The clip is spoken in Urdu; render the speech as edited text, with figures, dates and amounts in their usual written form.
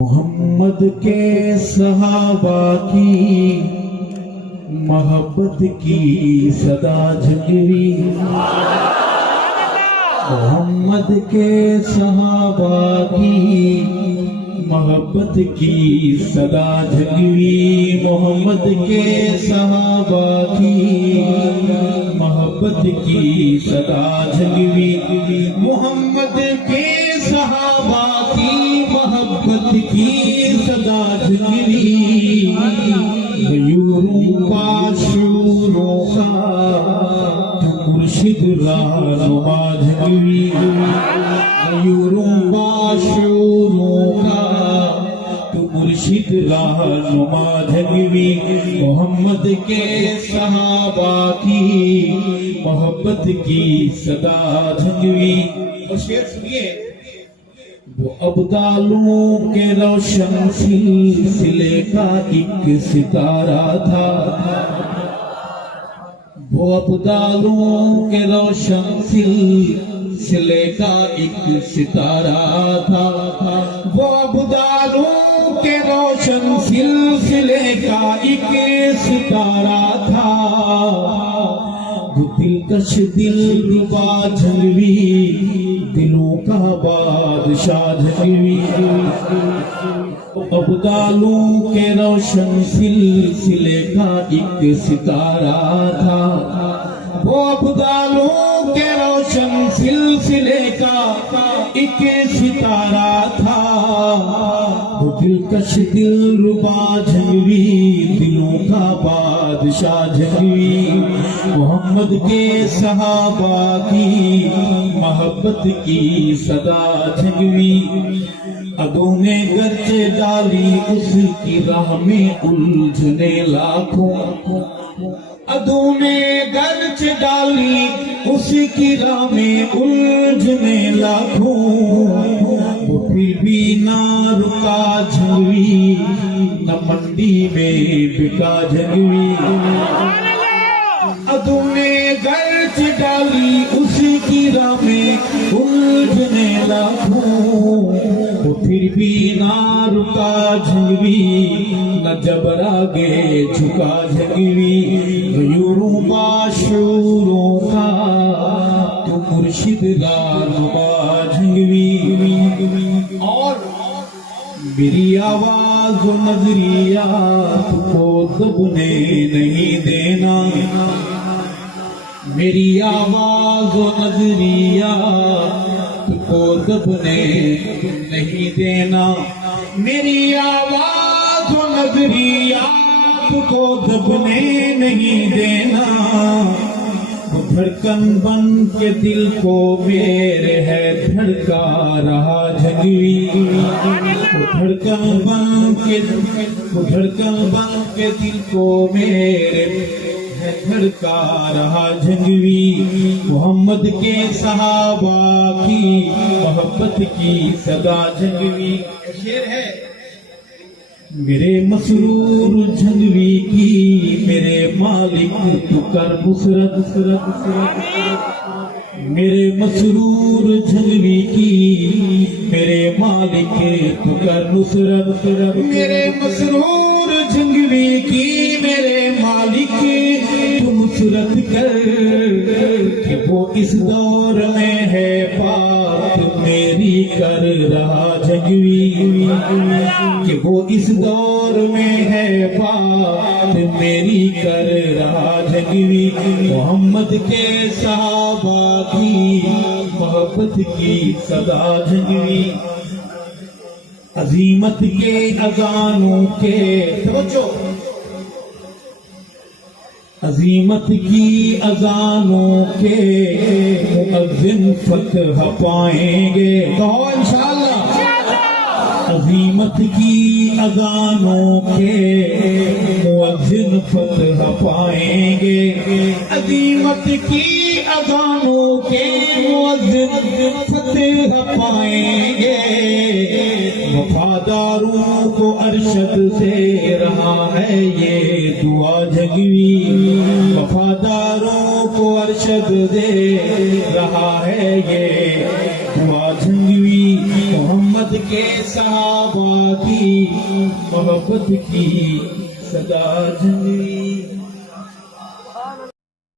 محمد کے صحابہ کی محبت کی صدا جھنگوی، محمد کے صحابہ کی محبت کی صدا جھنگوی، محمد کے صحابہ کی محبت کی صدا جھنگوی، محمد کے صحابہ کی محبت کی صدا جھنگوی، غیوروں کا شعوروں کا تو مرشد رہنما جھنگوی، غیوروں کا شعوروں کا تو مرشد رہنما جھنگوی، محمد کے صحابہ کی محبت کی صدا جھنگوی۔ اور شعر سنیے، وہ ابدالوں کے روشن سلسلے کا ایک ستارہ تھا، وہ ابدالوں کے روشن سلسلے کا ایک ستارہ تھا، وہ ابدالوں کے روشن سلسلے کا ایک ستارہ تھا، وہ دلکش دلربا جھنگوی، دلوں کا بادشاہ جھنگوی، ابدالوں کے روشن سلسلے کا ایک ستارہ تھا، وہ ابدالوں کے روشن سلسلے کا ایک ستارہ تھا، وہ دلکش دلربا جھنگوی، دلوں کا بادشاہ جھنگوی، محمد کے صحابہ کی محبت کی صدا جھنگوی، ادوں نے گرچہ ڈالی اس کی راہ میں الجھنے لاکھوں، ادوں نے گرچہ ڈالی اس کی راہ میں الجھنے لاکھوں، وہ پھر بھی نہ رکا جھنگوی، نہ منڈی میں بکا جھنگوی، ادوں نے گرچہ ڈالی اس کی راہ میں الجھنے لاکھوں، وہ پھر بھی نہ رکا جھنگوی، نہ جبر آگے جھکا جھنگوی، غیوروں باشعوروں کا تو مرشد رہنما جھنگوی، اور میری آواز و نظریات کو دبنے نہیں دینا، میری آواز و نظریات کو دبنے نہیں دینا، میری آواز و نظریات کو دبنے نہیں دینا، وہ دھڑکن بن کے دل کو میرے ہے دھڑکا رہا جھنگوی، وہ دھڑکن بن کے دل کو میرے دھڑکا رہا جھنگوی، محمد کے صحابہ کی محبت کی صدا جھنگوی۔ شعر ہے، میرے مسرور جھنگوی کی میرے مالک تو کر نصرت، میرے مسرور جھنگوی کی میرے مالک تو کر نصرت، میرے مسرور جھنگوی کی میرے مالک تو نصرت کر، کہ وہ اس دور میں ہے بات میری کر رہا جھنگوی، کہ وہ اس دور میں ہے بات میری کر رہا جھنگوی، محمد کے صحابہ کی محبت کی صدا جھنگوی، عظیمت کے اذانوں کے توجہ، عظیمت کی اذانوں کے مؤذن فتح پائیں گے، کہو انشاءاللہ، عظیمت کی اذانوں کے مؤذن فتح پائیں گے، عظیمت کی اذانوں کے مؤذن فتح پائیں گے، وفاداروں کو ارشد سے رہا ہے یہ دعا جھنگوی، وفاداروں کو ارشد دے رہا ہے یہ دعا جھنگوی، محمد کے صحابہ کی محبت کی صدا جھنجھنائی